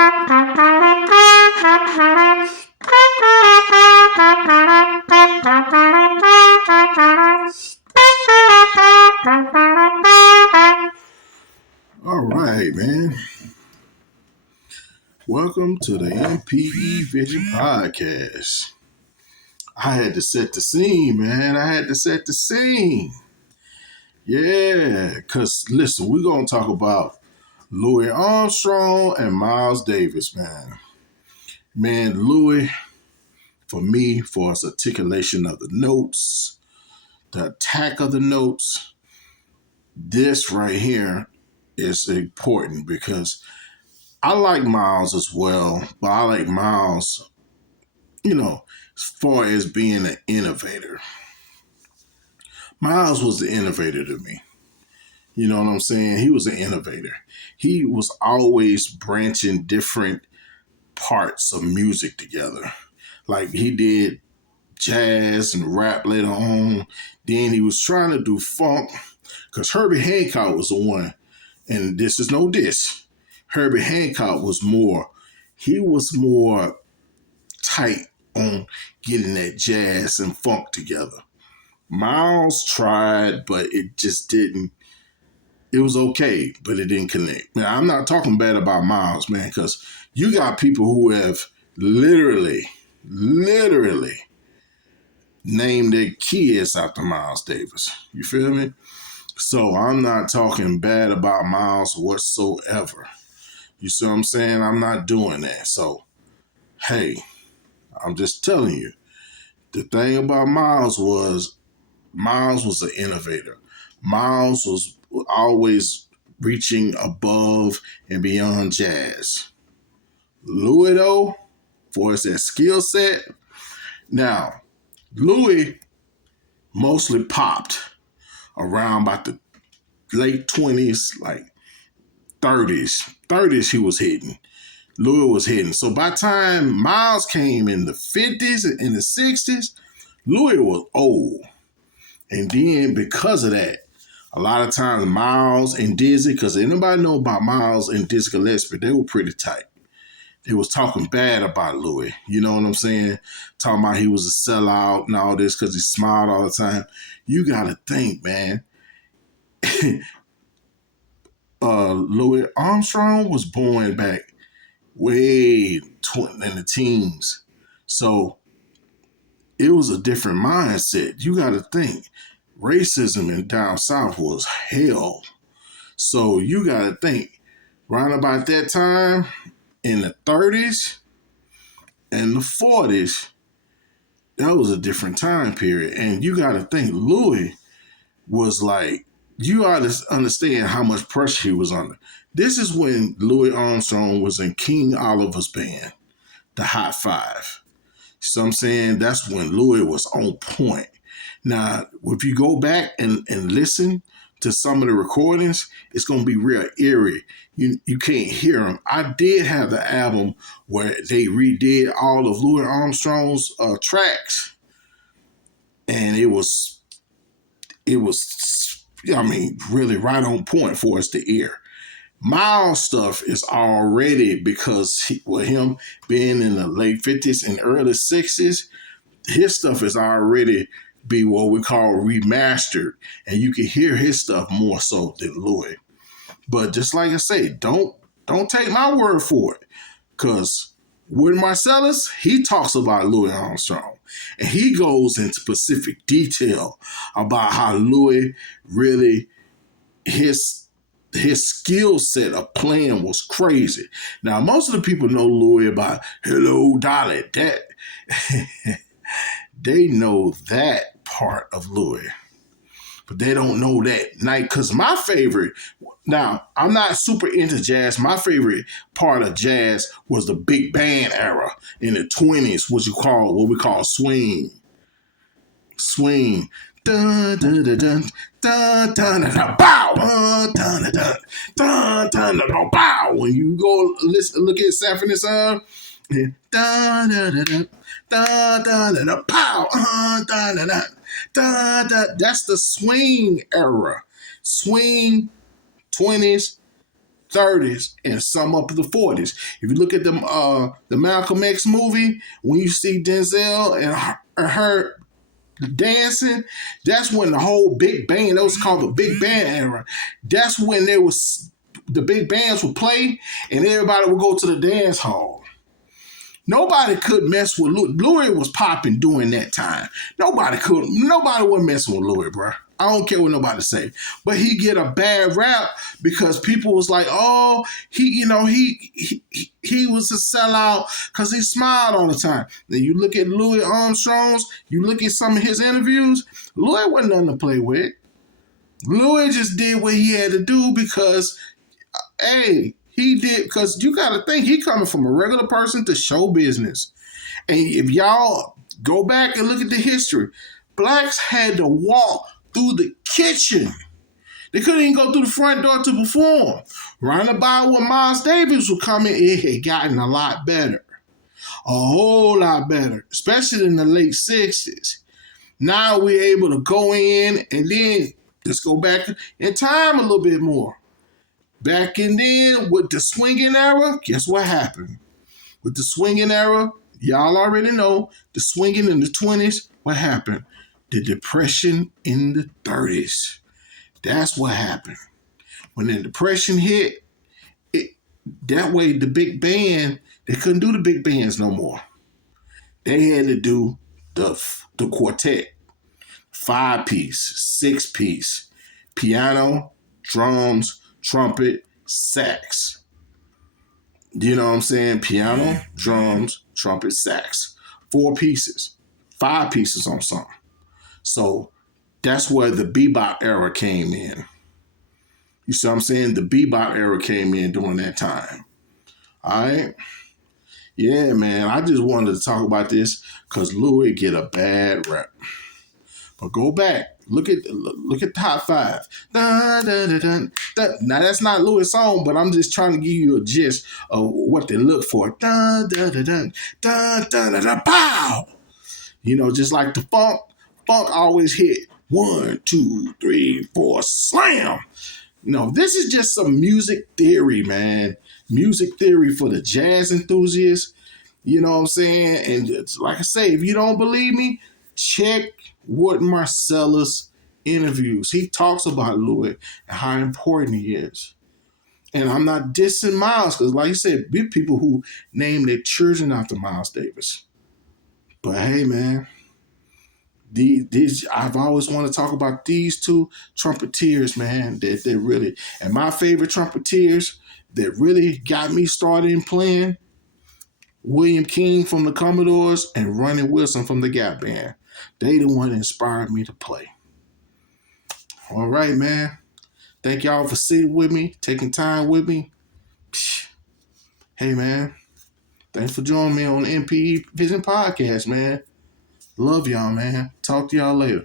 All right, man. Welcome to the MPE Vision Podcast. I had to set the scene, man. I had to set the scene. Yeah, because listen, we're going to talk about Louis Armstrong and Miles Davis, man. Man, Louis, for me, for his articulation of the notes, the attack of the notes, this right here is important because I like Miles as well, but I like Miles, as far as being an innovator. Miles was the innovator to me. You know what I'm saying? He was an innovator. He was always branching different parts of music together. Like he did jazz and rap later on. Then he was trying to do funk because Herbie Hancock was the one. And this is no diss. Herbie Hancock was more tight on getting that jazz and funk together. Miles tried, but it just didn't. It was okay, but it didn't connect. Now, I'm not talking bad about Miles, man, because you got people who have literally named their kids after Miles Davis. You feel me? So I'm not talking bad about Miles whatsoever. You see what I'm saying? I'm not doing that. So, hey, I'm just telling you. The thing about Miles was an innovator. Miles was always reaching above and beyond jazz. Louis, though, for his skill set, now, Louis mostly popped around about the late 20s, like 30s. 30s he was hitting. Louis was hitting. So by the time Miles came in the 50s and in the 60s, Louis was old. And then because of that, a lot of times Miles and Dizzy, because anybody know about Miles and Dizzy Gillespie, they were pretty tight. They was talking bad about Louis. You know what I'm saying? Talking about he was a sellout and all this because he smiled all the time. You got to think, man. Louis Armstrong was born back way in the teens. So it was a different mindset. You got to think. Racism in down south was hell. So you got to think. Right about that time, in the 30s and the 40s, that was a different time period. And you got to think Louis was like, you ought to understand how much pressure he was under. This is when Louis Armstrong was in King Oliver's band, the Hot Five. So I'm saying that's when Louis was on point. Now, if you go back and listen to some of the recordings, it's going to be real eerie. You can't hear them. I did have the album where they redid all of Louis Armstrong's tracks, and it was, really right on point for us to hear. Miles stuff is already because with him being in the late 50s and early 60s, his stuff is already be what we call remastered, and you can hear his stuff more so than Louis. But just like I say, don't take my word for it, because with Marcellus, he talks about Louis Armstrong, and he goes into specific detail about how Louis really his skill set of playing was crazy. Now, most of the people know Louis about Hello Dolly. That they know that part of Louis, but they don't know that night. Because my favorite, now I'm not super into jazz. My favorite part of jazz was the big band era in the 20s, what we call swing. Dun dun dun dun dun dun dun bow dun dun dun dun dun dun bow. When you go look at Saffron and Son, dun dun dun dun dun dun dun pow dun dun dun dun. That's the swing era. Swing 20s, 30s and some up to the 40s. If you look at the Malcolm X movie, when you see Denzel and her dancing, that's when the whole big band, that was called the big band era. That's when the big bands would play and everybody would go to the dance hall. Nobody could mess with Louis. Louis was popping during that time. Nobody was messing with Louis, bro. I don't care what nobody say. But he get a bad rap because people was like, oh, he was a sellout because he smiled all the time. Then you look at Louis Armstrong's, you look at some of his interviews, Louis wasn't nothing to play with. Louis just did what he had to do because, hey, he did, because you got to think, he coming from a regular person to show business. And if y'all go back and look at the history, blacks had to walk through the kitchen. They couldn't even go through the front door to perform. Right about when Miles Davis was coming, it had gotten a lot better. A whole lot better, especially in the late 60s. Now we're able to go in and then let's go back in time a little bit more. Back in then, with the swinging era, guess what happened? With the swinging era, y'all already know, the swinging in the 20s, what happened? The Depression in the 30s. That's what happened. When the Depression hit, that way the big band, they couldn't do the big bands no more. They had to do the quartet, 5-piece, 6-piece, piano, drums, trumpet, sax. Do you know what I'm saying? Piano, drums, trumpet, sax. 4 pieces, 5 pieces on something. So that's where the bebop era came in. You see what I'm saying? The bebop era came in during that time. All right? Yeah, man. I just wanted to talk about this because Louis get a bad rep. But go back. Look at the Hot 5. Dun, dun, dun, dun, dun. Now, that's not Louis' song, but I'm just trying to give you a gist of what they look for. Dun, dun, dun, dun, dun, dun, dun, dun, pow! You know, just like the funk always hit 1, 2, 3, 4, slam! You know, this is just some music theory, man. Music theory for the jazz enthusiasts. You know what I'm saying? And it's, like I say, if you don't believe me, check Wood Marcellus interviews. He talks about Louis and how important he is. And I'm not dissing Miles, because like you said, we people who name their children after Miles Davis. But hey, man, these I've always wanted to talk about these two trumpeters, man. That they really, and my favorite trumpeters that really got me started in playing, William King from the Commodores and Ronnie Wilson from the Gap Band. They the one that inspired me to play. All right, man. Thank y'all for sitting with me, taking time with me. Hey, man. Thanks for joining me on the MPE Vision Podcast, man. Love y'all, man. Talk to y'all later.